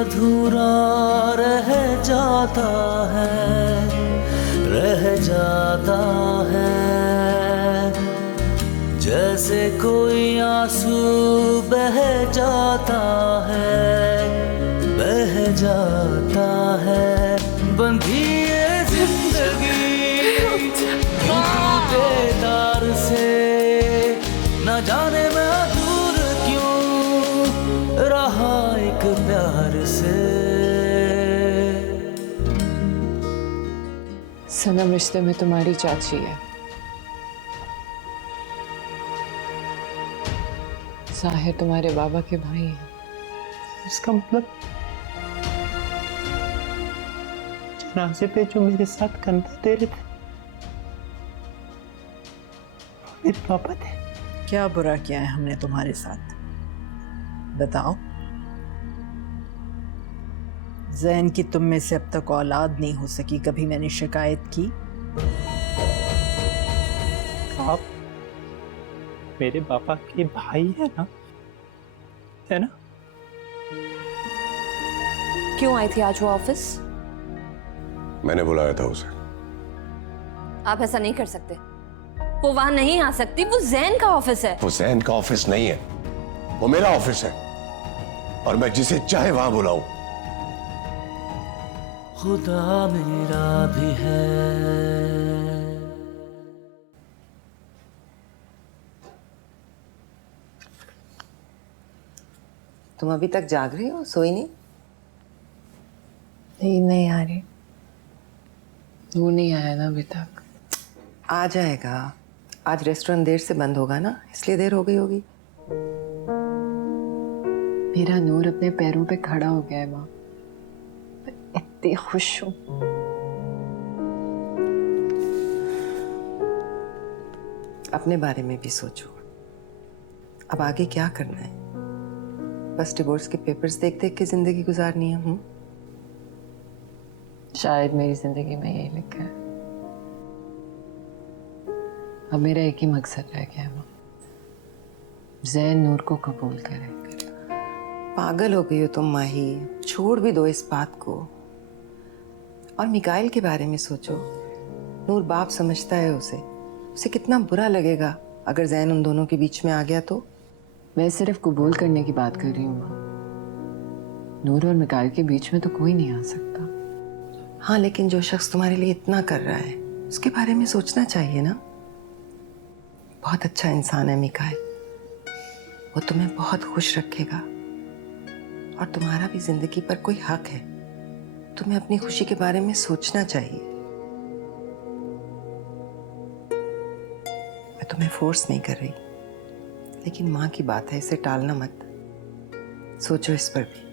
अधूरा रह जाता है, रह जाता है। जैसे कोई आंसू बह जाता है, बह जाता है। बंधी ये जिंदगी टूटे तार से, न जाने मैं दूर क्यों रहा एक प्यार से। सनम रिश्ते में तुम्हारी चाची है, साहिर तुम्हारे बाबा के भाई हैं। इसका मतलब जनाजे पे जो मेरे साथ कंधा दे रहे थे मेरे पापा थे। क्या बुरा किया है हमने तुम्हारे साथ, बताओ। जैन की तुम में से अब तक औलाद नहीं हो सकी, कभी मैंने शिकायत की? आप मेरे पापा के भाई है ना, है ना? क्यों आई थी आज वो ऑफिस? मैंने बुलाया था उसे। आप ऐसा नहीं कर सकते, वो वहां नहीं आ सकती, वो जैन का ऑफिस है। वो जैन का ऑफिस नहीं है, वो मेरा ऑफिस है, और मैं जिसे चाहे वहां बुलाऊं। खुदा मेरा भी है। तुम अभी तक जाग रही हो, सोई नहीं? नींद नहीं आ रही, वो नहीं आया ना अभी तक। आ जाएगा। आज रेस्टोरेंट देर से बंद होगा ना, इसलिए देर हो गई होगी। मेरा नूर अपने पैरों पे खड़ा हो गया है माँ, मैं इतनी खुश हूँ। अपने बारे में भी सोचो, अब आगे क्या करना है? बस डिवोर्स के पेपर्स देख देख के जिंदगी गुजारनी है? शायद मेरी जिंदगी में यही लिखा है। अब मेरा एक ही मकसद रह गया है माँ, जैन नूर को कबूल करे। पागल हो गई हो तुम माही, छोड़ भी दो इस बात को। और मिकाइल के बारे में सोचो, नूर बाप समझता है उसे कितना बुरा लगेगा अगर जैन उन दोनों के बीच में आ गया तो। मैं सिर्फ कबूल करने की बात कर रही हूँ माँ, नूर और मिकाइल के बीच में तो कोई नहीं आ सकता। हाँ, लेकिन जो शख्स तुम्हारे लिए इतना कर रहा है उसके बारे में सोचना चाहिए ना। बहुत अच्छा इंसान है मिकाइल, वो तुम्हें बहुत खुश रखेगा, और तुम्हारा भी जिंदगी पर कोई हक है। तुम्हें अपनी खुशी के बारे में सोचना चाहिए। मैं तुम्हें फोर्स नहीं कर रही, लेकिन माँ की बात है, इसे टालना मत। सोचो इस पर भी।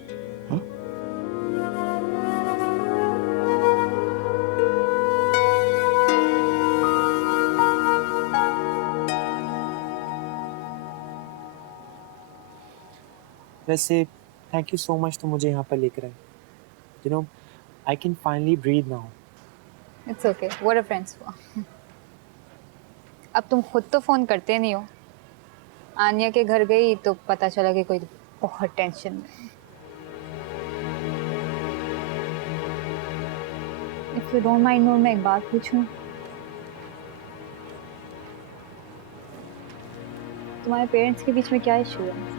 वैसे थैंक यू सो मच, तुम मुझे यहाँ पर लेकर आए। You know, I can finally breathe now. It's okay, what a friends हुआ। अब तुम खुद तो फोन करते नहीं हो। आन्या के घर गई तो पता चला कि कोई बहुत टेंशन में है। इफ यू डोंट माइंड नूर, मैं एक बात पूछूं? तुम्हारे पेरेंट्स के बीच में क्या इशू है?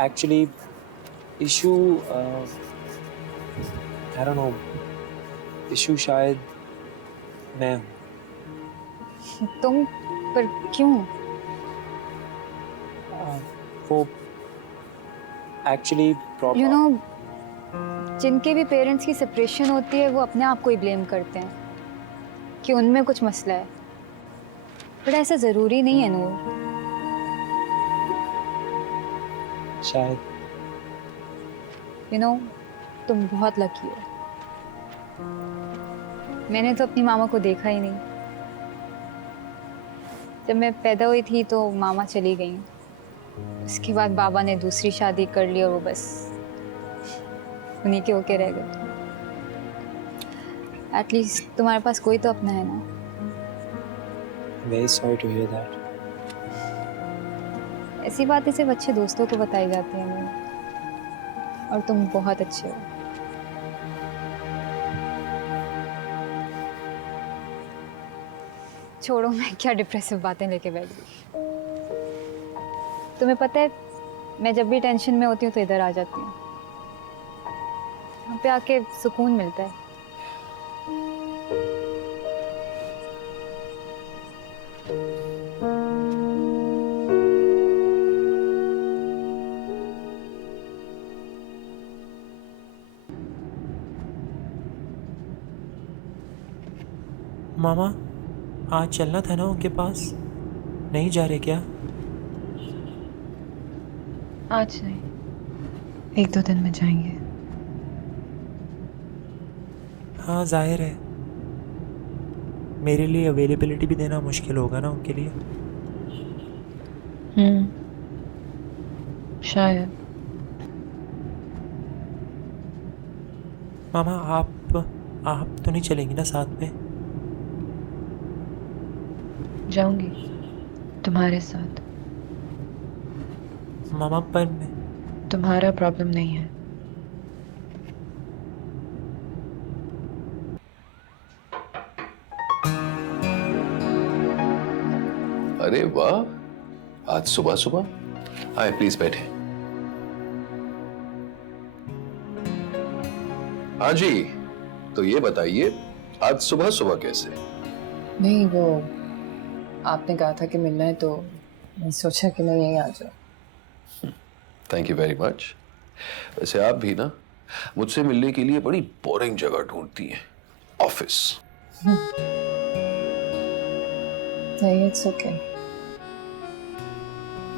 Actually issue, I don't know, issue शायद मैं हूँ। तुम? पर क्यों? वो एक्चुअली यू नो, जिनके भी पेरेंट्स की सेपरेशन होती है वो अपने आप को ही ब्लेम करते हैं कि उनमें कुछ मसला है, पर ऐसा जरूरी नहीं है नूर। शायद यू नो, तुम बहुत लकी हो। मैंने तो अपनी मामा को देखा ही नहीं। जब मैं पैदा हुई थी तो मामा चली गई, उसके बाद बाबा ने दूसरी शादी कर ली और वो बस उन्हीं के होके रह गए। एटलीस्ट तुम्हारे पास कोई तो अपना है ना। Very sorry to hear that. ऐसी बातें सिर्फ अच्छे दोस्तों को बताई जाती हैं मैंने, और तुम बहुत अच्छे हो। छोड़ो, मैं क्या डिप्रेसिव बातें लेके बैठ गई। तुम्हें पता है, मैं जब भी टेंशन में होती हूँ तो इधर आ जाती हूँ। यहाँ पे आके सुकून मिलता है। मामा, आज चलना था ना उनके पास, नहीं जा रहे क्या? आज नहीं, 1-2 दिन में जाएंगे। हाँ, जाहिर है मेरे लिए अवेलेबिलिटी भी देना मुश्किल होगा ना उनके लिए। शायद। मामा, आप तो नहीं चलेंगी ना साथ में? जाऊंगी तुम्हारे साथ। मामा, पर मैं तुम्हारा प्रॉब्लम नहीं है। अरे वाह, आज सुबह सुबह आए, प्लीज बैठे। हाँ जी, तो ये बताइए आज सुबह सुबह कैसे? नहीं, वो आपने कहा था कि मिलना है तो मैंने सोचा कि मैं यहीं आ जाऊं। Thank you very much. वैसे आप भी ना मुझसे मिलने के लिए बड़ी बोरिंग जगह ढूंढती हैं, ऑफिस। नहीं, इट्स ओके।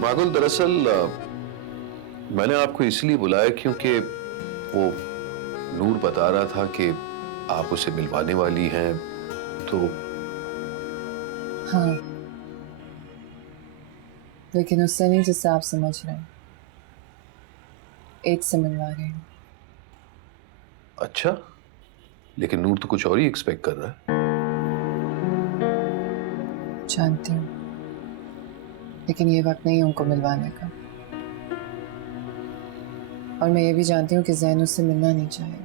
माकुल, दरअसल मैंने आपको इसलिए बुलाया क्योंकि वो नूर बता रहा था कि आप उसे मिलवाने वाली हैं, तो हाँ, लेकिन उससे नहीं जिससे आप समझ रहे हैं। एक से मिलवा रहे हैं। अच्छा, लेकिन नूर तो कुछ और ही एक्सपेक्ट कर रहा है। जानती हूँ, लेकिन ये वक्त नहीं है उनको मिलवाने का। और मैं ये भी जानती हूँ कि ज़ैन उससे मिलना नहीं चाहेगा।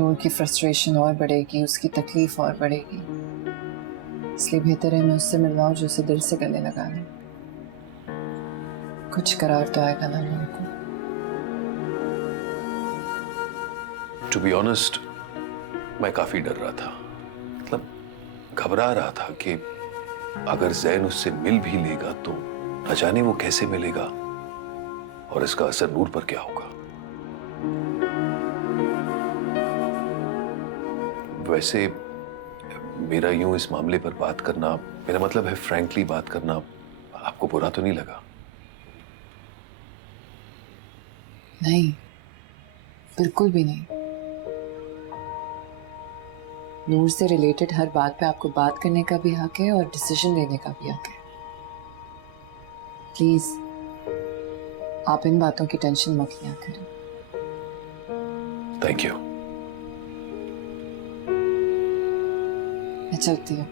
नूर की फ्रस्ट्रेशन और बढ़ेगी, उसकी तकलीफ और बढ़ेगी। इसलिए बेहतर है मैं उससे मिलवाऊं जो उसे दिल से गले लगा ले। कुछ करार तो आएगा ना नूर को। टू बी ऑनेस्ट, मैं काफी डर रहा था, मतलब घबरा रहा था कि अगर ज़ैन उससे मिल भी लेगा तो न जाने वो कैसे मिलेगा और इसका असर नूर पर क्या होगा। वैसे मेरा यूं इस मामले पर बात करना, मेरा मतलब है फ्रैंकली बात करना, आपको बुरा तो नहीं लगा? नहीं, बिल्कुल भी नहीं। नूर से रिलेटेड हर बात पे आपको बात करने का भी हक है और डिसीजन लेने का भी हक है। प्लीज आप इन बातों की टेंशन मत लिया करें। Thank you. मैं चलती हूँ।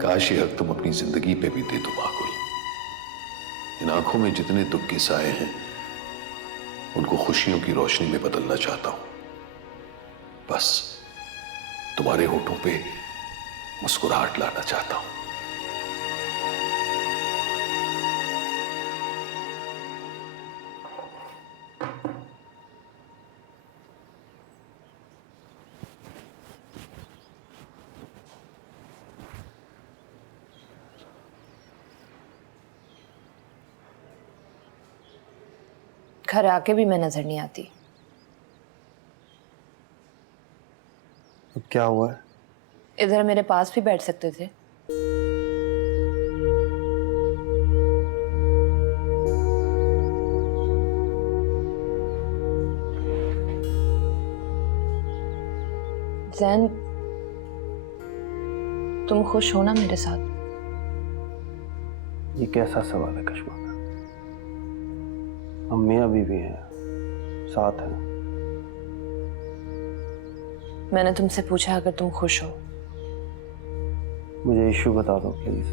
काश ये हक तुम अपनी जिंदगी पे भी दे दो माकुल। इन आंखों में जितने दुख के साए हैं उनको खुशियों की रोशनी में बदलना चाहता हूं। बस तुम्हारे होठों पे मुस्कुराहट लाना चाहता हूं। घर आके भी मैं नजर नहीं आती। अब क्या हुआ है? इधर मेरे पास भी बैठ सकते थे। ज़ैन, तुम खुश हो ना मेरे साथ? ये कैसा सवाल है कश्मा? हम मियाँ बीवी हैं, साथ हैं। मैंने तुमसे पूछा अगर तुम खुश हो। मुझे इशू बता दो प्लीज।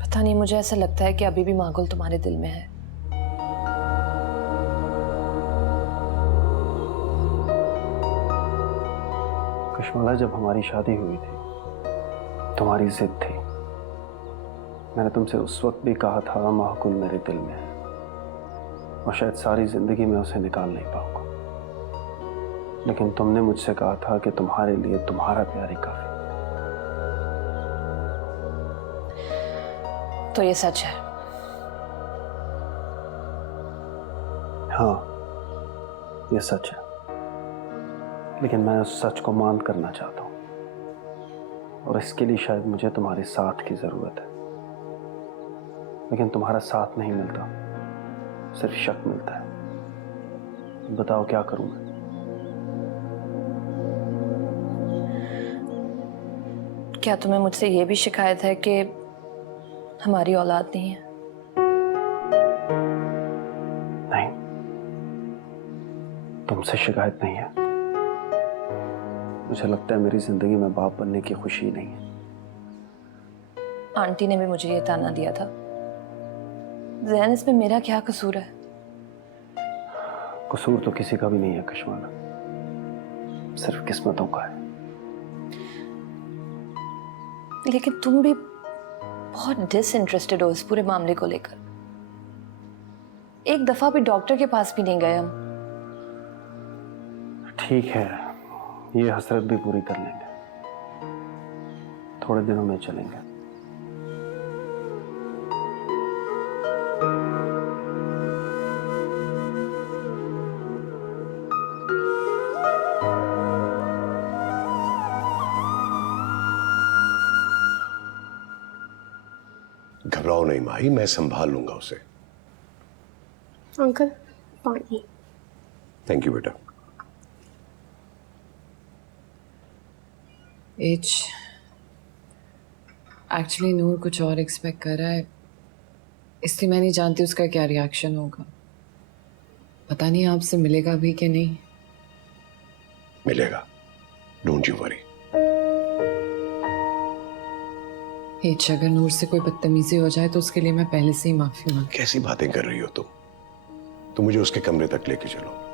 पता नहीं, मुझे ऐसा लगता है कि अभी भी मागुल तुम्हारे दिल में है। कश्माला, जब हमारी शादी हुई थी तुम्हारी जिद थी। मैंने तुमसे उस वक्त भी कहा था माहकुल मेरे दिल में है और शायद सारी जिंदगी में उसे निकाल नहीं पाऊंगा, लेकिन तुमने मुझसे कहा था कि तुम्हारे लिए तुम्हारा प्यार ही काफी। तो ये सच है? हाँ, ये सच है, लेकिन मैं उस सच को मान करना चाहता हूँ और इसके लिए शायद मुझे तुम्हारे साथ की जरूरत है। लेकिन तुम्हारा साथ नहीं मिलता, सिर्फ शक मिलता है। बताओ क्या करूं मैं? क्या तुम्हें मुझसे ये भी शिकायत है कि हमारी औलाद नहीं है? नहीं, तुमसे शिकायत नहीं है। मुझे लगता है मेरी जिंदगी में बाप बनने की खुशी नहीं है। आंटी ने भी मुझे ये ताना दिया था। ज़ैन, इसमें मेरा क्या कसूर है? कसूर तो किसी का भी नहीं है कश्माला, सिर्फ किस्मतों का है। लेकिन तुम भी बहुत डिसइंटरेस्टेड हो इस पूरे मामले को लेकर। एक दफा भी डॉक्टर के पास भी नहीं गए हम। ठीक है, ये हसरत भी पूरी कर लेंगे, थोड़े दिनों में चलेंगे। घबराओ नहीं माही, मैं संभाल लूंगा उसे। अंकल, पानी। थैंक यू बेटा। एच एक्चुअली नूर कुछ और एक्सपेक्ट कर रहा है, इसलिए मैं नहीं जानती उसका क्या रिएक्शन होगा। पता नहीं आपसे मिलेगा भी कि नहीं। मिलेगा, डोंट यू वरी। एच अगर नूर से कोई बदतमीजी हो जाए तो उसके लिए मैं पहले से ही माफी मांग। कैसी बातें कर रही हो तुम? तो मुझे उसके कमरे तक लेके चलो।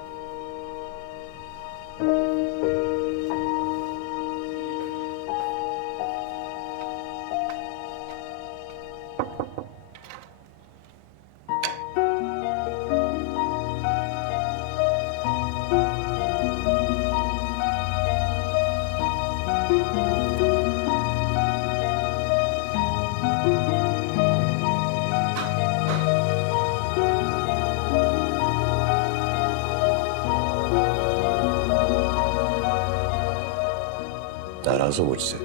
नाराज हो मुझसे?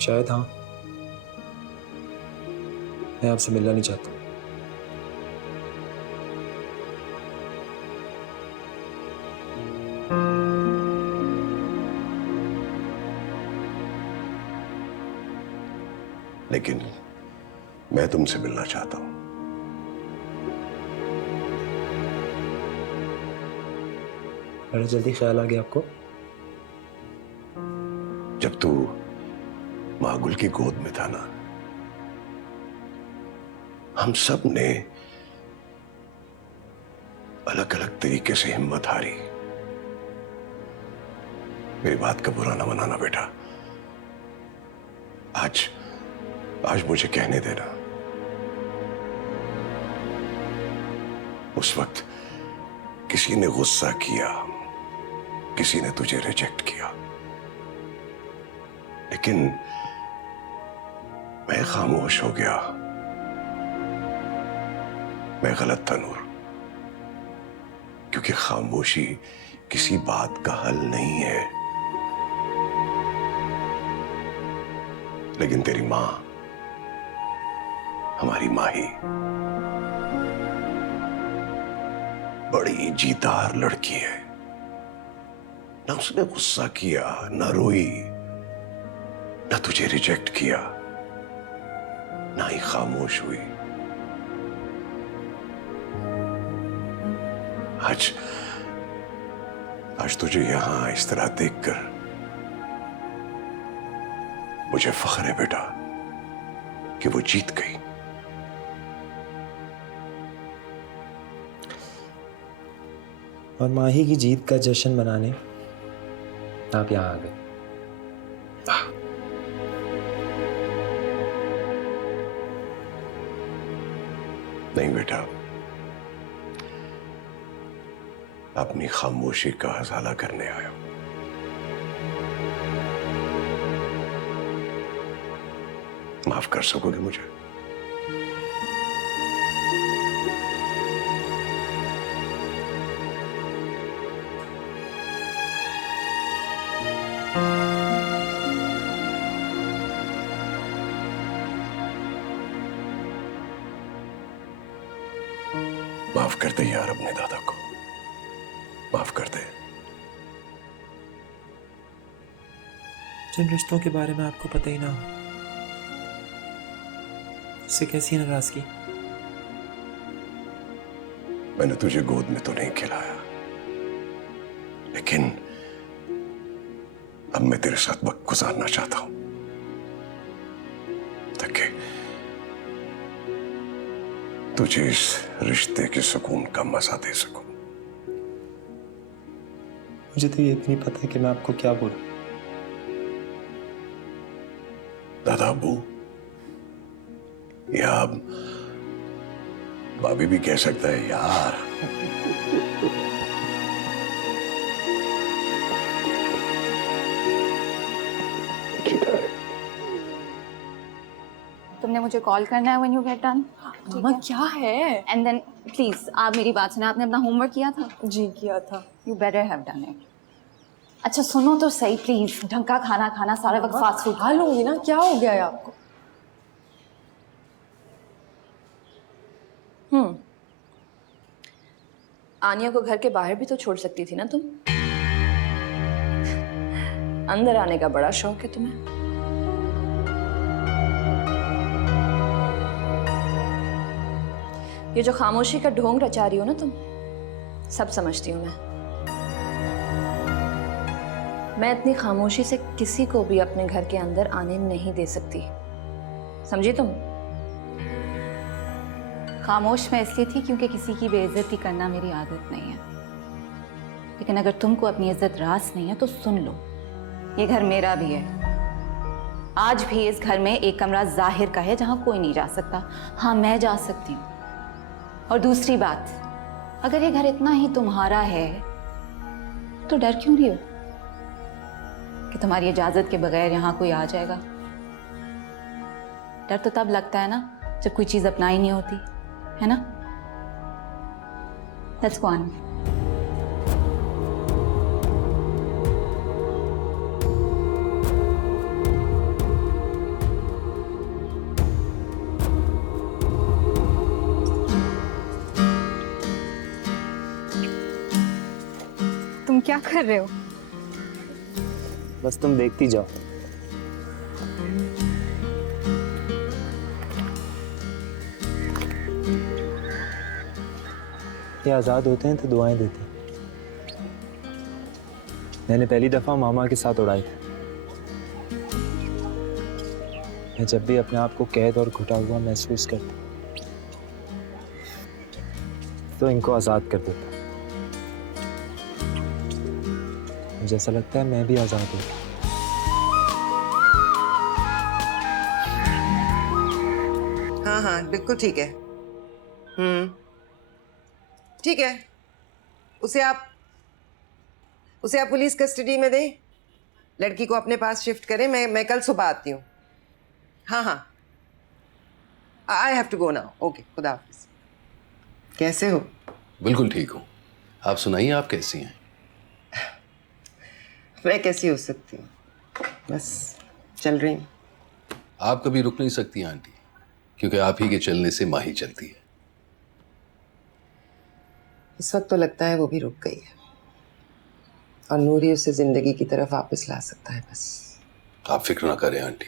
शायद हाँ, मैं आपसे मिलना नहीं चाहता। लेकिन मैं तुमसे मिलना चाहता हूं। बड़ा जल्दी ख्याल आ गया आपको? जब तू मागुल की गोद में था ना, हम सब ने अलग अलग तरीके से हिम्मत हारी। मेरी बात का बुरा ना मनाना बेटा। आज मुझे कहने देना। उस वक्त किसी ने गुस्सा किया, किसी ने तुझे रिजेक्ट किया, लेकिन मैं खामोश हो गया। मैं गलत था नूर, क्योंकि खामोशी किसी बात का हल नहीं है। लेकिन तेरी मां, हमारी माही, बड़ी जीदार लड़की है। ना उसने गुस्सा किया, ना रोई, ना तुझे रिजेक्ट किया, ना ही खामोश हुई। आज तुझे यहां इस तरह देखकर मुझे फख्र है बेटा कि वो जीत गई। और माही की जीत का जश्न मनाने आप यहाँ आ गए। नहीं बेटा, अपनी खामोशी का हवाला करने आया हूं। माफ कर सकोगे मुझे? माफ कर दे यार अपने दादा को, माफ कर दे। जिन रिश्तों के बारे में आपको पता ही ना हो, उससे कैसी नाराजगी? मैंने तुझे गोद में तो नहीं खिलाया, लेकिन अब मैं तेरे साथ वक्त गुजारना चाहता हूं ताकि तुझे इस रिश्ते के सुकून का मजा दे सकूं। मुझे तो ये भी नहीं पता कि मैं आपको क्या बोलूं। दादा अब्बू, या भाभी भी कह सकता है यार। तुमने मुझे कॉल करना है व्हेन यू गेट डन। मामा क्या है? एंड देन प्लीज आप मेरी बात सुने, आपने अपना होमवर्क किया था? जी किया था। You better have done it. अच्छा सुनो तो सही प्लीज, ढंग का खाना खाना, सारा वक्त फास्ट फूड खा लूंगी ना, क्या हो गया है आपको? आनिया को घर के बाहर भी तो छोड़ सकती थी ना तुम। अंदर आने का बड़ा शौक है तुम्हें। ये जो खामोशी का ढोंग रचा रही हो ना तुम, सब समझती हूं मैं इतनी खामोशी से किसी को भी अपने घर के अंदर आने नहीं दे सकती, समझी तुम? खामोश मैं इसलिए थी क्योंकि किसी की बेइज्जती करना मेरी आदत नहीं है। लेकिन अगर तुमको अपनी इज्जत रास नहीं है तो सुन लो, ये घर मेरा भी है। आज भी इस घर में एक कमरा जाहिर का है जहां कोई नहीं जा सकता। हाँ मैं जा सकती हूँ। और दूसरी बात, अगर ये घर इतना ही तुम्हारा है तो डर क्यों रही हो कि तुम्हारी इजाजत के बगैर यहां कोई आ जाएगा? डर तो तब लगता है ना जब कोई चीज अपना ही नहीं होती, है ना? Let's go on. तुम क्या कर रहे हो? बस तुम देखती जाओ। ये आज़ाद होते हैं तो दुआएं देते हैं। मैंने पहली दफ़ा मामा के साथ उड़ाई थी। मैं जब भी अपने आप को कैद और घुटा हुआ महसूस करता तो इनको आज़ाद कर देता। मुझे ऐसा लगता है मैं भी आज़ाद हूँ। हाँ हाँ बिल्कुल ठीक है। ठीक है, उसे आप पुलिस कस्टडी में दें, लड़की को अपने पास शिफ्ट करें। मैं कल सुबह आती हूँ। हाँ हाँ, I have to go now. Okay, खुदा हाफिज। कैसे हो? बिल्कुल ठीक हूँ। आप सुनाइए, आप कैसी हैं? मैं कैसी हो सकती हूँ, बस चल रही हूँ। आप कभी रुक नहीं सकती आंटी, क्योंकि आप ही के चलने से माही चलती है। इस वक्त तो लगता है वो भी रुक गई है। और नूर ही उसे जिंदगी की तरफ वापस ला सकता है बस। आप फिक्र ना करें आंटी,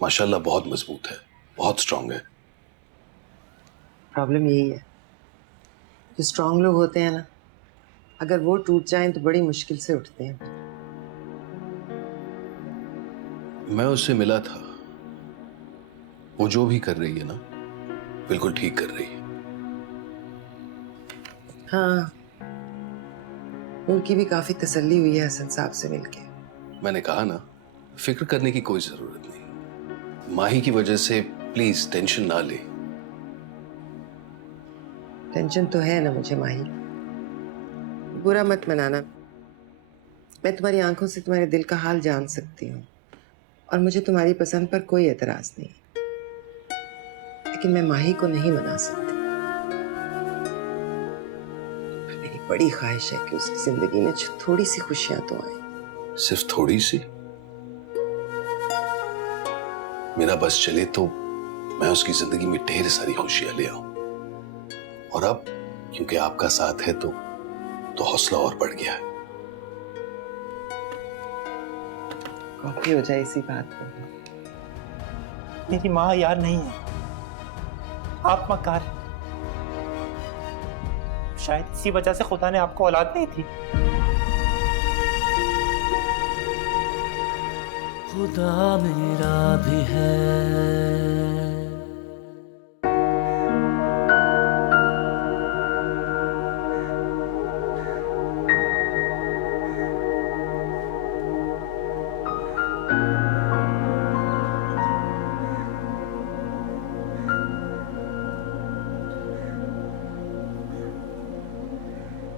माशाल्लाह बहुत मजबूत है, बहुत स्ट्रांग है। प्रॉब्लम यही है, जो स्ट्रांग लोग होते हैं ना, अगर वो टूट जाएं तो बड़ी मुश्किल से उठते हैं। मैं उससे मिला था, वो जो भी कर रही है ना बिल्कुल ठीक कर रही है। हाँ, नूर की भी काफी तसल्ली हुई है हसन साहब से मिलके। मैंने कहा ना, फिक्र करने की कोई जरूरत नहीं। माही की वजह से प्लीज टेंशन ना ले। टेंशन तो है ना मुझे माही, बुरा मत मनाना। मैं तुम्हारी आंखों से तुम्हारे दिल का हाल जान सकती हूँ और मुझे तुम्हारी पसंद पर कोई एतराज नहीं, लेकिन मैं माही को नहीं मना सकती। मेरी बड़ी ख्वाहिश है कि उसकी जिंदगी में थोड़ी सी खुशियां तो आए। सिर्फ थोड़ी सी? मेरा बस चले तो मैं उसकी जिंदगी में ढेर सारी खुशियां ले आऊं। और अब क्योंकि आपका साथ है तो हौसला और बढ़ गया है। कॉफी हो जाए इसी बात पर। मेरी माँ यार नहीं है, आप मकार हैं। शायद इसी वजह से खुदा ने आपको औलाद नहीं थी। खुदा मेरा भी है।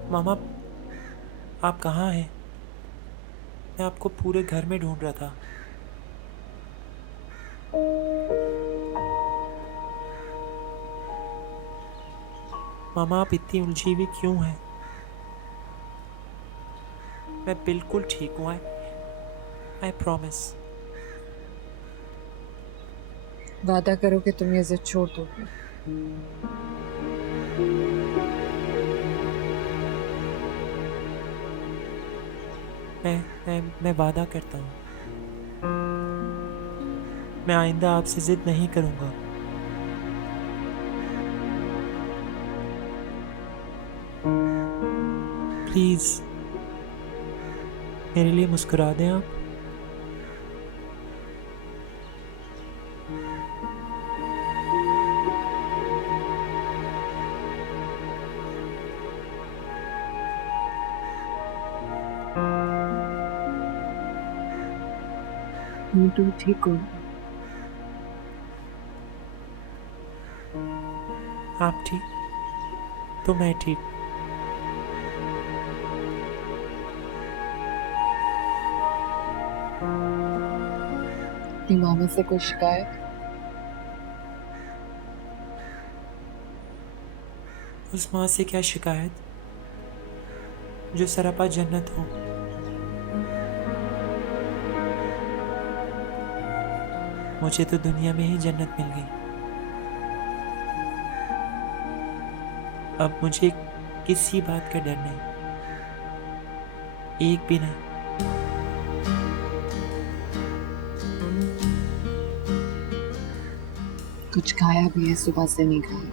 मामा, आप कहाँ हैं? मैं आपको पूरे घर में ढूंढ रहा था। मामा, आप इतनी उलझी हुई क्यों हैं? मैं बिल्कुल ठीक हूँ। I promise. वादा करो कि तुम ये जिद छोड़ दोगे। मैं वादा करता हूँ, मैं आइंदा आपसे जिद नहीं करूँगा। प्लीज मेरे लिए मुस्कुरा दें आप। तुम ठीक हो? आप ठीक तो मैं ठीक। अपनी मामा से कोई शिकायत? उस माँ से क्या शिकायत जो सरापा जन्नत हो। मुझे तो दुनिया में ही जन्नत मिल गई। अब मुझे किसी बात का डर नहीं, एक भी नहीं। कुछ खाया भी है? सुबह से नहीं खाया।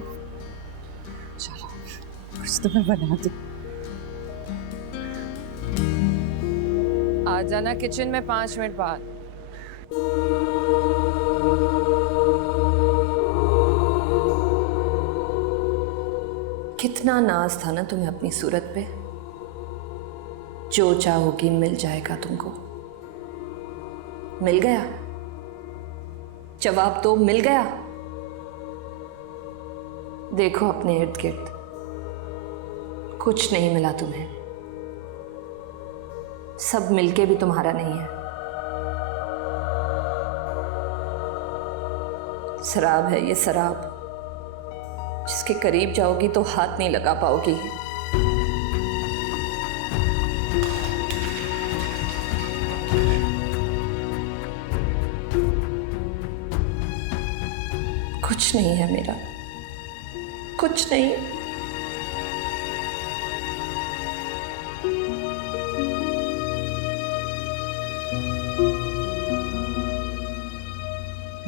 चलो कुछ तो मैं बना दूं। आ जाना किचन में 5 मिनट बाद। कितना नाज था ना तुम्हें अपनी सूरत पे। जो चाहोगी मिल जाएगा तुमको। मिल गया? जवाब तो मिल गया। देखो अपने इर्द गिर्द, कुछ नहीं मिला तुम्हें। सब मिलके भी तुम्हारा नहीं है। शराब है ये, शराब जिसके करीब जाओगी तो हाथ नहीं लगा पाओगी। कुछ नहीं है मेरा, कुछ नहीं।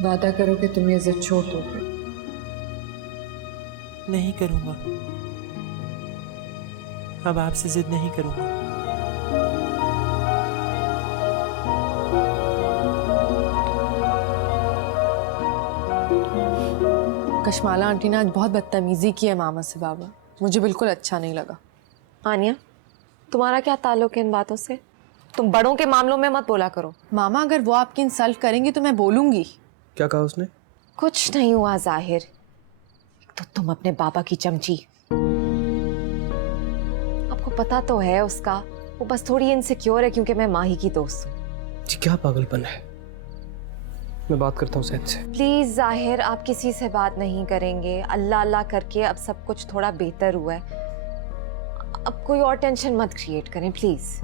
वादा करो कि तुम ये जिद छोड़ दोगे। नहीं करूँगा, अब आपसे जिद नहीं करूँगा। कशमाला आंटी ने आज बहुत बदतमीजी की है मामा से बाबा, मुझे बिल्कुल अच्छा नहीं लगा। आनिया, तुम्हारा क्या ताल्लुक है इन बातों से? तुम बड़ों के मामलों में मत बोला करो। मामा अगर वो आपकी इंसल्ट करेंगी तो मैं बोलूंगी। क्या कहा उसने? कुछ नहीं हुआ जाहिर, तो तुम अपने बाबा की चमची। आपको पता तो है उसका, वो बस थोड़ी इनसिक्योर है क्योंकि मैं माही की दोस्त हूँ। जी क्या पागलपन है, मैं बात करता हूँ सैद से। प्लीज जाहिर, आप किसी से बात नहीं करेंगे। अल्लाह अल्लाह करके अब सब कुछ थोड़ा बेहतर हुआ है, अब कोई और टेंशन मत क्रिएट करें प्लीज।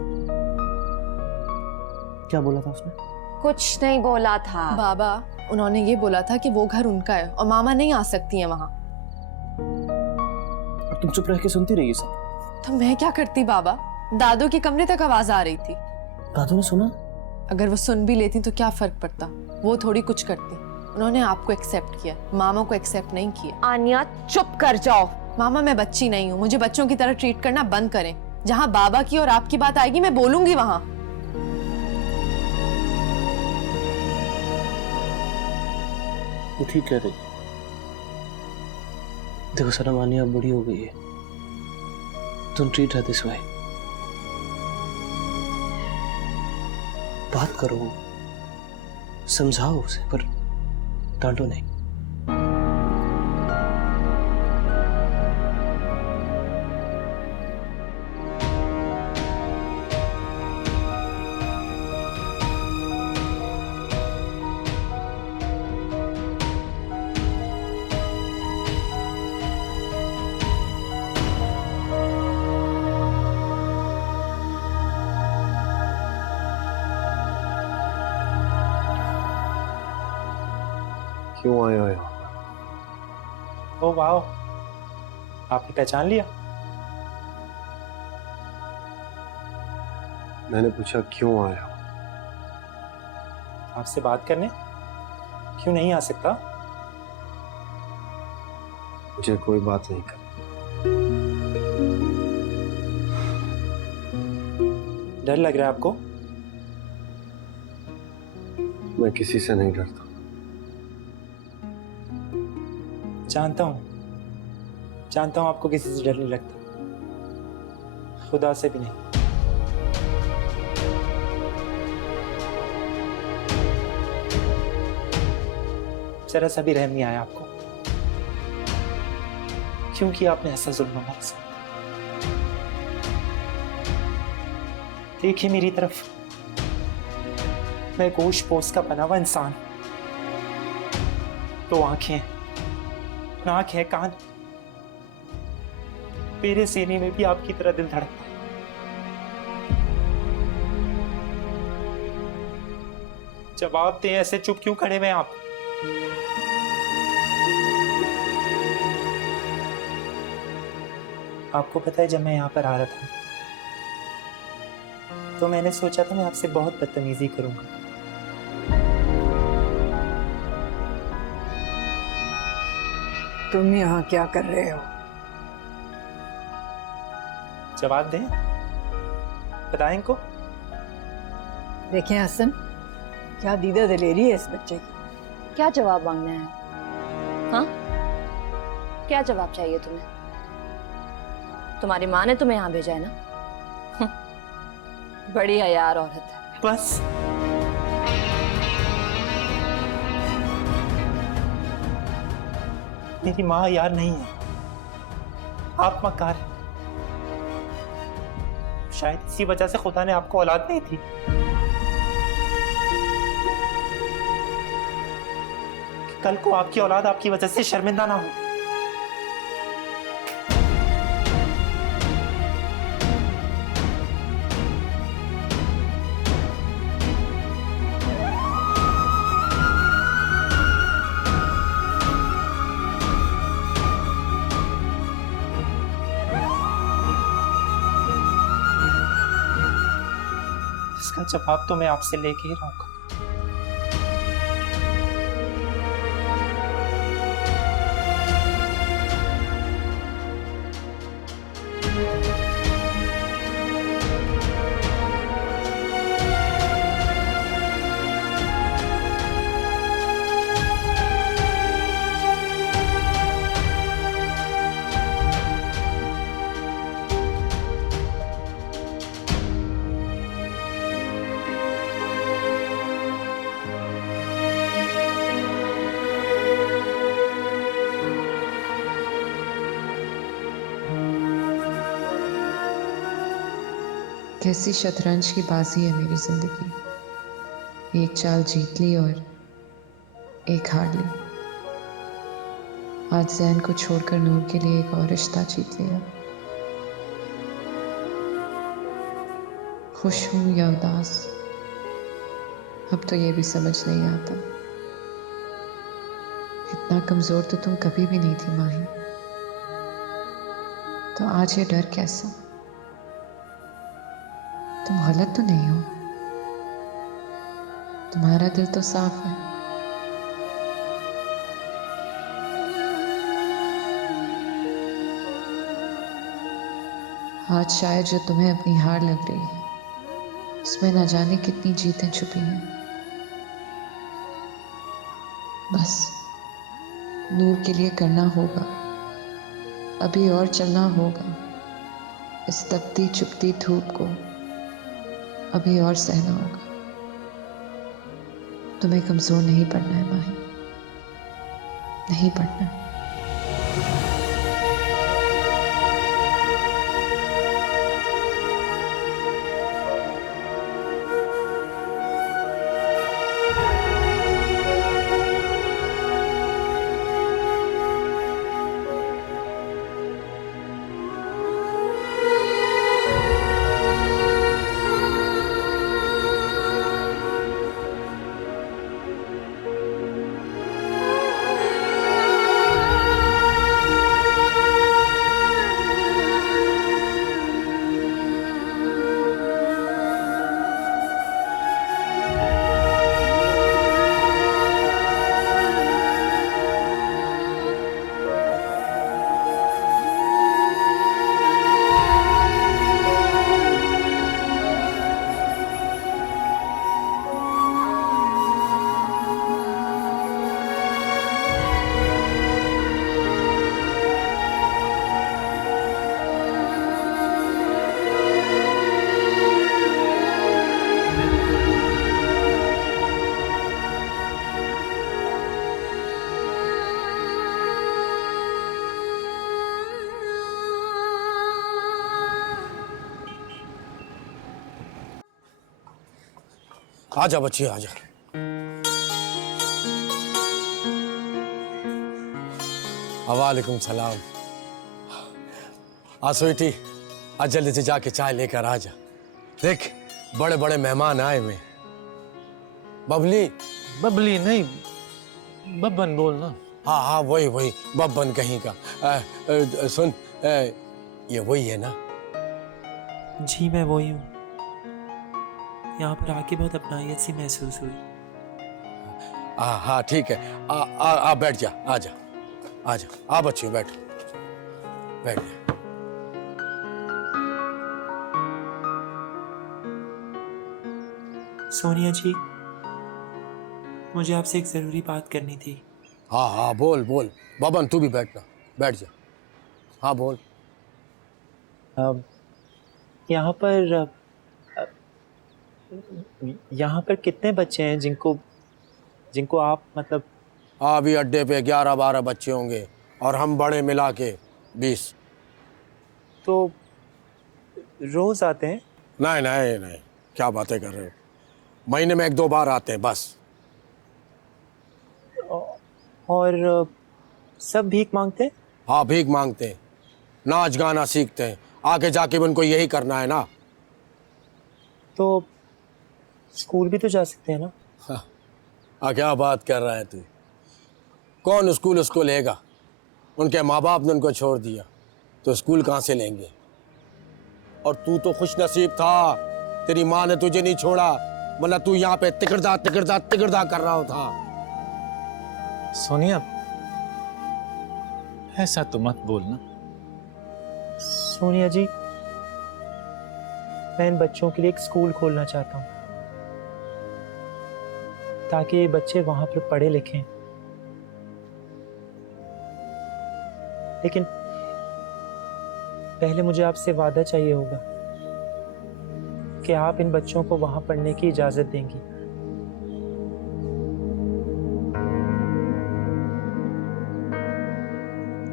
क्या बोला था उसने? कुछ नहीं बोला था बाबा, उन्होंने ये बोला था कि वो घर उनका है और मामा नहीं आ सकती है वहाँ। और तुम चुप रह के सुनती रही सब? तो मैं क्या करती बाबा, दादू के कमरे तक आवाज आ रही थी। दादू ने सुना? अगर वो सुन भी लेती तो क्या फर्क पड़ता, वो थोड़ी कुछ करती। उन्होंने आपको एक्सेप्ट किया, मामा को एक्सेप्ट नहीं किया। आनिया चुप कर जाओ। मामा मैं बच्ची नहीं हूँ, मुझे बच्चों की तरह ट्रीट करना बंद करें। जहाँ बाबा की और आपकी बात आएगी मैं बोलूंगी वहाँ। वो ठीक कह रही। देखो सनम, आनिया अब बड़ी हो गई है, don't treat her this way. बात करो, समझाओ उसे, पर डांटो नहीं। क्यों आए हो यहाँ? ओ वाओ, आपने पहचान लिया? मैंने पूछा क्यों आए हो? आपसे बात करने। क्यों नहीं आ सकता? मुझे कोई बात नहीं करनी। डर लग रहा है आपको? मैं किसी से नहीं डरता। जानता हूं आपको किसी से डर नहीं लगता, खुदा से भी नहीं। जरा सा भी रहम नहीं आया आपको? क्यों किया आपने ऐसा जुल्म हमारे साथ? देखिए मेरी तरफ, मैं गोश पोश का बना हुआ इंसान। तो आंखें, नाक है, कान, मेरे सीने में भी आपकी तरह दिल धड़कता है। जवाब दें, ऐसे चुप क्यों खड़े हुए आप? आपको पता है, जब मैं यहाँ पर आ रहा था तो मैंने सोचा था मैं आपसे बहुत बदतमीजी करूंगा। तुम यहाँ क्या कर रहे हो? जवाब दें, बताएं इनको। देखें हसन, क्या दीदा दलेरी है इस बच्चे की। क्या जवाब मांगना है? हाँ, क्या जवाब चाहिए तुम्हें? तुम्हारी माँ ने तुम्हें यहाँ भेजा है ना? बड़ी हयार औरत है। बस मेरी माँ यार नहीं है, आप मकार है। शायद इसी वजह से खुदा ने आपको औलाद नहीं थी। कि कल को आपकी औलाद आपकी वजह से शर्मिंदा ना हो। इसका जवाब तो मैं आपसे लेके ही रहूंगा। कैसी शतरंज की बाजी है मेरी जिंदगी। एक चाल जीत ली और एक हार ली। आज जैन को छोड़कर नूर के लिए एक और रिश्ता जीत लिया। खुश हूं या उदास, अब तो ये भी समझ नहीं आता। इतना कमजोर तो तुम कभी भी नहीं थी माही, तो आज ये डर कैसा? तुम गलत तो नहीं हो, तुम्हारा दिल तो साफ है। आज शायद जो तुम्हें अपनी हार लग रही है, उसमें न जाने कितनी जीतें छुपी हैं। बस नूर के लिए करना होगा, अभी और चलना होगा। इस तपती चुपती धूप को अभी और सहना होगा। तुम्हें कमजोर नहीं पड़ना है माही, नहीं पड़ना है। आजा बच्ची आजा। वालेकुम सलाम। आ स्वीटी, आज जल्दी से जाके चाय लेकर आ जा। देख बड़े बड़े मेहमान आए हुए। बबली बबली नहीं, बब्बन बोलना। हाँ हाँ वही वही बब्बन कहीं का। सुन, ये वही है ना? जी मैं वही हूँ। यहाँ पर आके बहुत अपनायत सी महसूस हुई। हाँ ठीक है। आ बैठ जा, आजा आजा। आ बच्ची बैठ बैठ जा। सोनिया जी, मुझे आपसे एक जरूरी बात करनी थी। हाँ हाँ बोल बोल। बबन तू भी बैठना, बैठ जा। हाँ बोल। यहाँ पर कितने बच्चे हैं जिनको आप मतलब? हाँ अभी अड्डे पे 11-12 बच्चे होंगे और हम बड़े मिला के 20। तो रोज आते हैं? नहीं नहीं नहीं, क्या बातें कर रहे हो। महीने में 1-2 बार आते हैं बस। और सब भीख मांगते हैं? हाँ भीख मांगते हैं, नाच गाना सीखते हैं। आगे जाके भी उनको यही करना है ना। तो स्कूल भी तो जा सकते हैं ना? हाँ क्या बात कर रहा है तू। कौन स्कूल उसको लेगा? उनके माँ बाप ने उनको छोड़ दिया, तो स्कूल कहाँ से लेंगे। और तू तो खुश नसीब था, तेरी माँ ने तुझे नहीं छोड़ा, वरना तू यहाँ पे तिकड़दा तिकड़दा तिकड़दा कर रहा था। सोनिया ऐसा तो मत बोलना। सोनिया जी, मैं इन बच्चों के लिए एक स्कूल खोलना चाहता हूँ ताकि ये बच्चे वहां पर पढ़े लिखें। लेकिन पहले मुझे आपसे वादा चाहिए होगा कि आप इन बच्चों को वहां पढ़ने की इजाजत देंगी।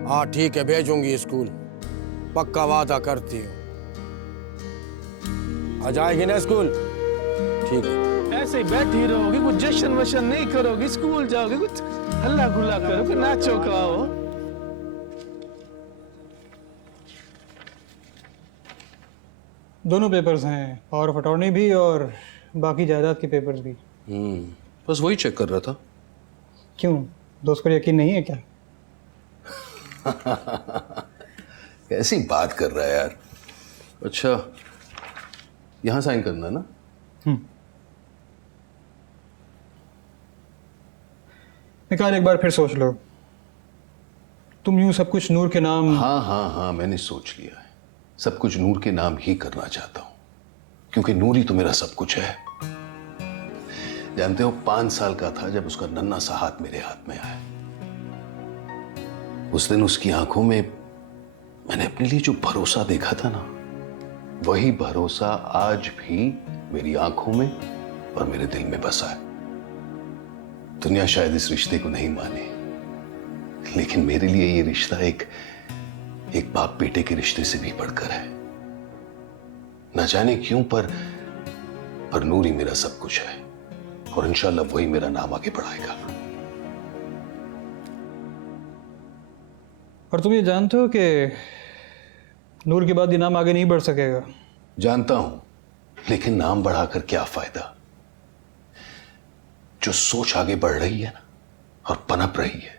हाँ ठीक है, भेजूंगी स्कूल, पक्का वादा करती हूँ। आज आएगी ना स्कूल? ठीक है। ऐसे ही बैठी रहोगी, कुछ जश्न वशन नहीं करोगी, स्कूल जाओगे, कुछ हल्ला गुल्ला करोगे, नाचो गाओ। दोनों पेपर्स हैं, पावर ऑफ अटॉर्नी भी और बाकी जायदाद के पेपर्स भी। बस वही चेक कर रहा था। क्यों, दोस्त पर यकीन नहीं है क्या? कैसी बात कर रहा है यार। अच्छा, यहां साइन करना है ना? निकाल, एक बार फिर सोच लो। तुम यूं सब कुछ नूर के नाम। हाँ, मैंने सोच लिया है। सब कुछ नूर के नाम ही करना चाहता हूं, क्योंकि नूर ही तो मेरा सब कुछ है। जानते हो, 5 साल का था जब उसका नन्हा सा हाथ मेरे हाथ में आया। उस दिन उसकी आंखों में मैंने अपने लिए जो भरोसा देखा था ना, वही भरोसा आज भी मेरी आंखों में और मेरे दिल में बसा है। दुनिया शायद इस रिश्ते को नहीं माने, लेकिन मेरे लिए ये रिश्ता एक बाप बेटे के रिश्ते से भी बढ़कर है। न जाने क्यों, पर नूर ही मेरा सब कुछ है, और इंशाल्लाह वही मेरा नाम आगे बढ़ाएगा। और तुम ये जानते हो कि नूर के बाद ये नाम आगे नहीं बढ़ सकेगा? जानता हूं, लेकिन नाम बढ़ाकर क्या फायदा? जो सोच आगे बढ़ रही है ना, और पनप रही है,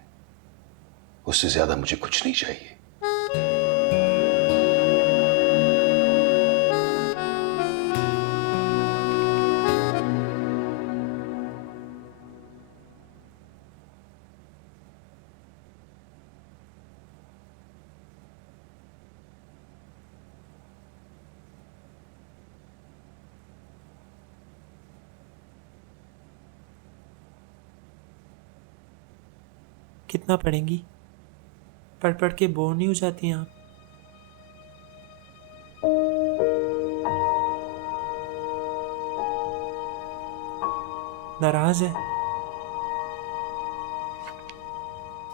उससे ज्यादा मुझे कुछ नहीं चाहिए। कितना पढ़ेंगी? पढ़ पढ़ के बोर नहीं हो जाती हैं आप? नाराज है?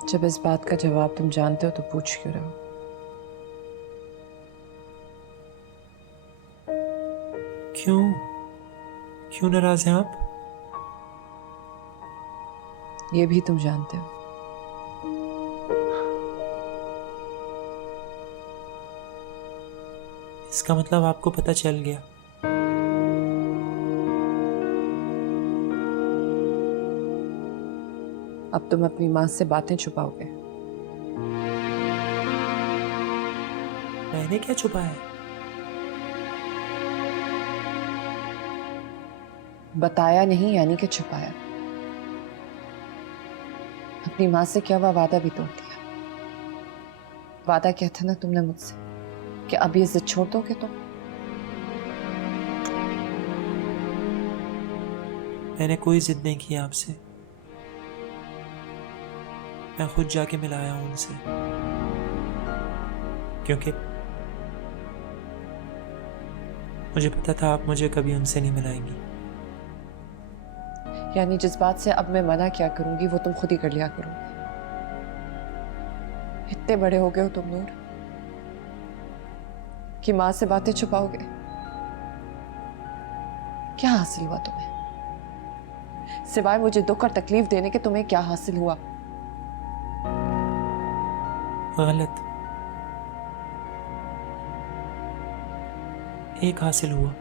जब इस बात का जवाब तुम जानते हो तो पूछ क्यों रहे हो? क्यों नाराज हैं आप? ये भी तुम जानते हो। इसका मतलब आपको पता चल गया। अब तुम अपनी माँ से बातें छुपाओगे? मैंने क्या छुपाया है? बताया नहीं यानी कि छुपाया। अपनी माँ से क्या हुआ, वादा भी तोड़ दिया। वादा किया था ना तुमने मुझसे कि अब ये जिद छोड़ दोगे तुम। मैंने कोई जिद नहीं की आपसे। मैं खुद जाके मिलाया हूं उनसे, क्योंकि मुझे पता था आप मुझे कभी उनसे नहीं मिलाएंगी। यानी जिस बात से अब मैं मना क्या करूंगी वो तुम खुद ही कर लिया करोगे। इतने बड़े हो गए हो तुम नूर कि माँ से बातें छुपाओगे? क्या हासिल हुआ तुम्हें? सिवाय मुझे दुख और तकलीफ देने के तुम्हें क्या हासिल हुआ? गलत। एक हासिल हुआ।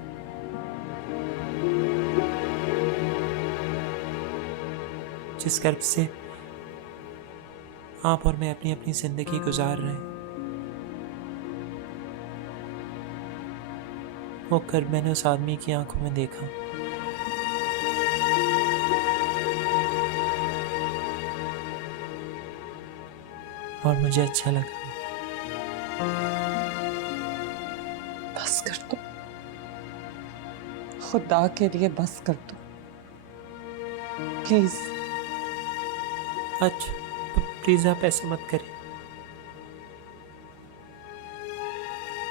जिस कर्ब से आप और मैं अपनी अपनी जिंदगी गुजार रहे हैं, वो कर्ब मैंने उस आदमी की आंखों में देखा। और मुझे अच्छा लगा। बस कर दो, खुदा के लिए बस कर दो प्लीज। अच्छा प्लीज आप ऐसे मत करें।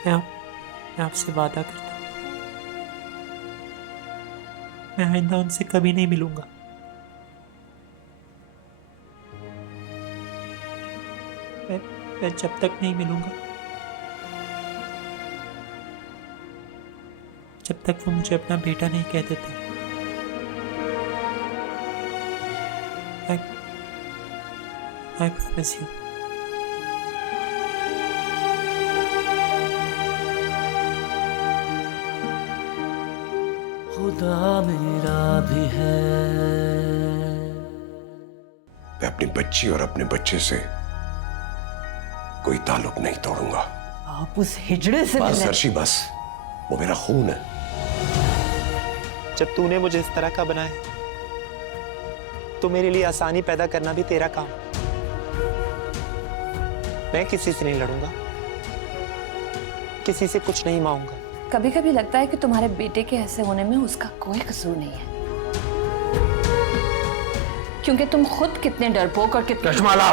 मैं आपसे वादा करता हूं, मैं आइंदा उनसे कभी नहीं मिलूंगा। मैं जब तक नहीं मिलूंगा जब तक वो मुझे अपना बेटा नहीं कह देते। I promise you. खुदा मेरा भी है। मैं अपनी बच्ची और अपने बच्चे से कोई ताल्लुक नहीं तोड़ूंगा। आप उस हिजड़े से बस अर्शी बस, वो मेरा खून है। जब तूने मुझे इस तरह का बनाया तो मेरे लिए आसानी पैदा करना भी तेरा काम। मैं किसी से नहीं लड़ूंगा, किसी से कुछ नहीं मांगूंगा। कभी कभी लगता है कि तुम्हारे बेटे के ऐसे होने में उसका कोई कसूर नहीं है, क्योंकि तुम खुद कितने डरपोक और कितने कशमाला,